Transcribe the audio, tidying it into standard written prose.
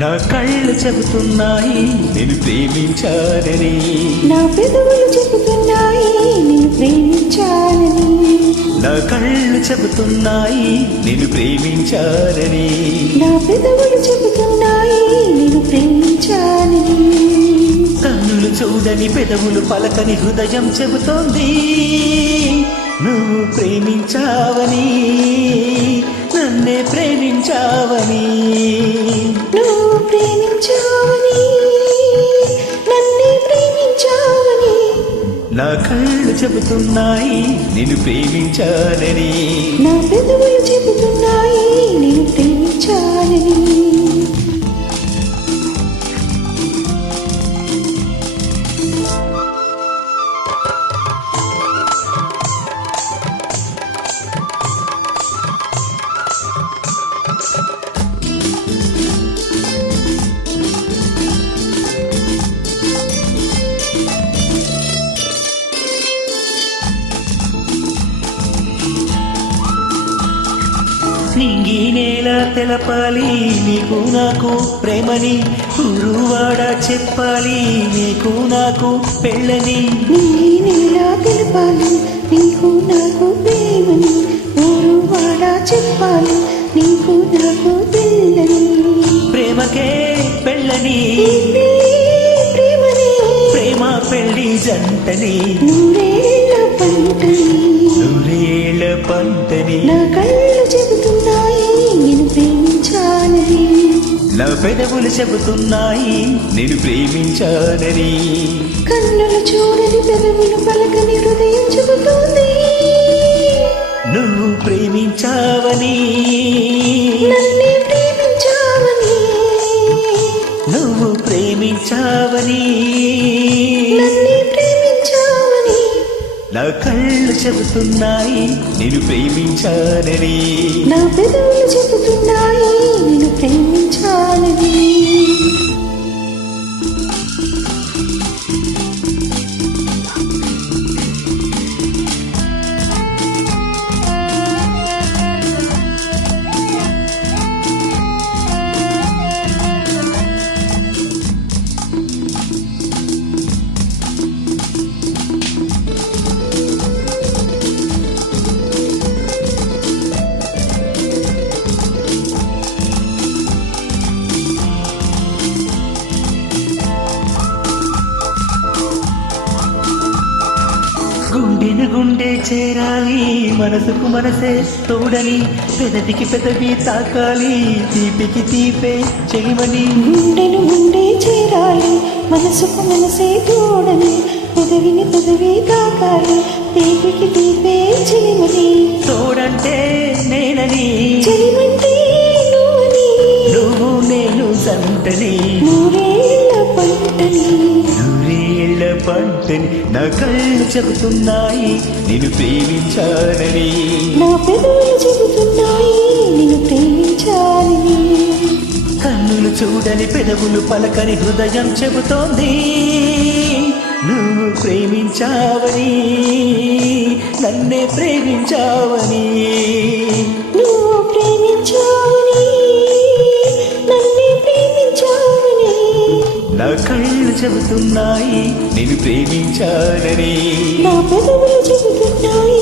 నా కళ్ళు చెబుతున్నాయి నేను ప్రేమించానని, నా పెదవులు చెబుతున్నాయి నేను ప్రేమించాలని, నా కళ్ళు చెబుతున్నాయి నేను ప్రేమించానని, నా పెదవులు చెబుతున్నాయి నేను ప్రేమించాలని. కన్నులు చూడని పెదవులు పలకని హృదయం చెబుతోంది నువ్వు ప్రేమించావని, నన్నే ప్రేమించావని, నువ్వు ప్రేమించావని, నన్నే ప్రేమించావని. నా కళ్ళు చెబుతున్నాయి నేను ప్రేమించానని, నా పెదవులు చెబుతున్నాయి నేను ప్రేమించాలని. నింగి నేల తెలపాలి నీకు నాకు ప్రేమని, ఊరువాడ చెప్పాలి నీకు నాకు పెళ్ళని. నింగి నేల తెలపాలి నీకు నాకు ప్రేమని, ఊరు వాడ చెప్పాలి నీకు నాకు పెళ్ళని. ప్రేమకే పెళ్ళని, ప్రేమని ప్రేమ పెళ్ళి జంటని, నూరేళ్ళ పంటని, నూరేళ్ళ పంటని. నా కళ్ళు చెబుతున్నాయి నేను ప్రేమించాలని, నా పెదవులు చెబుతున్నాయి నేను ప్రేమించానని, కన్నులు చూడని పెదవులు పలకని హృదయం చెబుతోంది నువ్వు ప్రేమించావని, నన్నే ప్రేమించావని, నువ్వు ప్రేమించావని, నన్నే ప్రేమించావని. నా కళ్ళు చెబుతున్నాయి నేను ప్రేమించానని, నా పెదవులు చెబుతున్నాయి నేను ప్రేమించాలని. గుండెను గుండె చేరాలి మనసుకు మనసే తోడని, పెదవికి పెదవి తాకాలి తీపికి తీపే చెలిమని. గుండెను గుండె చేరాలి మనసుకు మనసే తోడని, పెదవిని పెదవి తాకాలి తీపికి తీపే చెలిమని. తోడంటే నేనని, చెలిమంటే నువ్వని, నువ్వు నేను సంటని, నూరేళ్ళ పంటని, నూరేళ్ళ పంటని. నా కళ్ళు చెబుతున్నాయి నేను ప్రేమించానని, నా పెదవులు చెబుతున్నాయి నేను ప్రేమించాలని, కన్నులు చూడని పెదవులు పలకని హృదయం చెబుతోంది నువ్వు ప్రేమించావని, నన్నే ప్రేమించావని, నువ్వు ప్రేమించావని, నన్నే ప్రేమించావని. నా కళ్ళు చెబుతున్నాయి నేను ప్రేమించానని, నా పెదవులు చెబుతున్నాయి